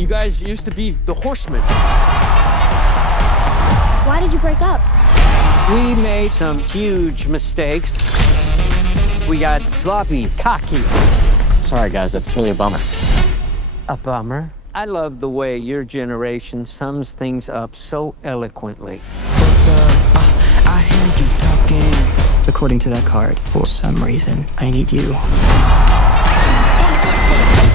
You guys used to be the Horsemen. Why did you break up? We made some huge mistakes. We got sloppy, cocky. Sorry, guys, that's really a bummer. A bummer. I love the way your generation sums things up so eloquently. What's up? I heard you talking. According to that card, for some reason, I need you.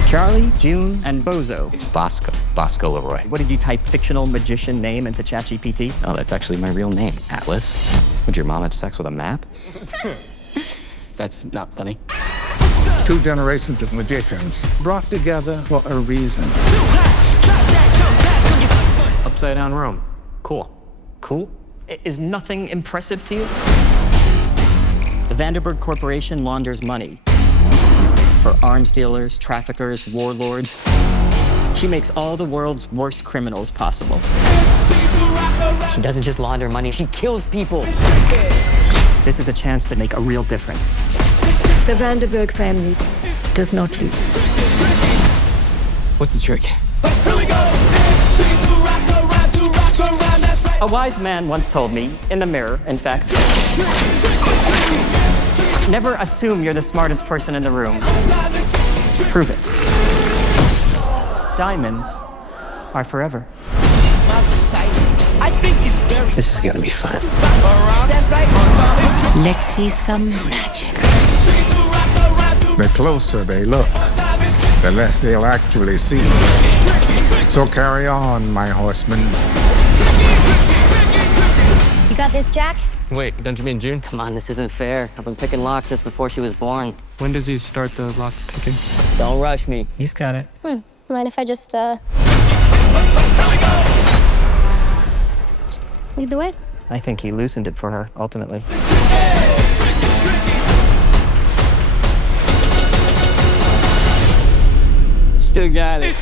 Charlie, June, and Bozo. It's Bosco Leroy. What did you type fictional magician name into ChatGPT? Oh, that's actually my real name, Atlas. Would your mom have sex with a map? That's not funny. Two generations of magicians brought together for a reason. Upside down Rome. Cool. Cool. Is nothing impressive to you? The Vanderburg Corporation launders money for arms dealers, traffickers, warlords. She makes all the world's worst criminals possible. She doesn't just launder money, she kills people. This is a chance to make a real difference. The Vanderburg family does not lose. What's the trick? A wise man once told me, in the mirror, in fact, never assume you're the smartest person in the room. Prove it. Diamonds are forever. This is gonna be fun. Let's see some magic. The closer they look, the less they'll actually see. So carry on, my horsemen. You got this, Jack? Wait, don't you mean June? Come on, this isn't fair. I've been picking locks since before she was born. When does he start the lock picking? Don't rush me. He's got it. Mind if I just, lead the way? I think he loosened it for her, ultimately. Still got it.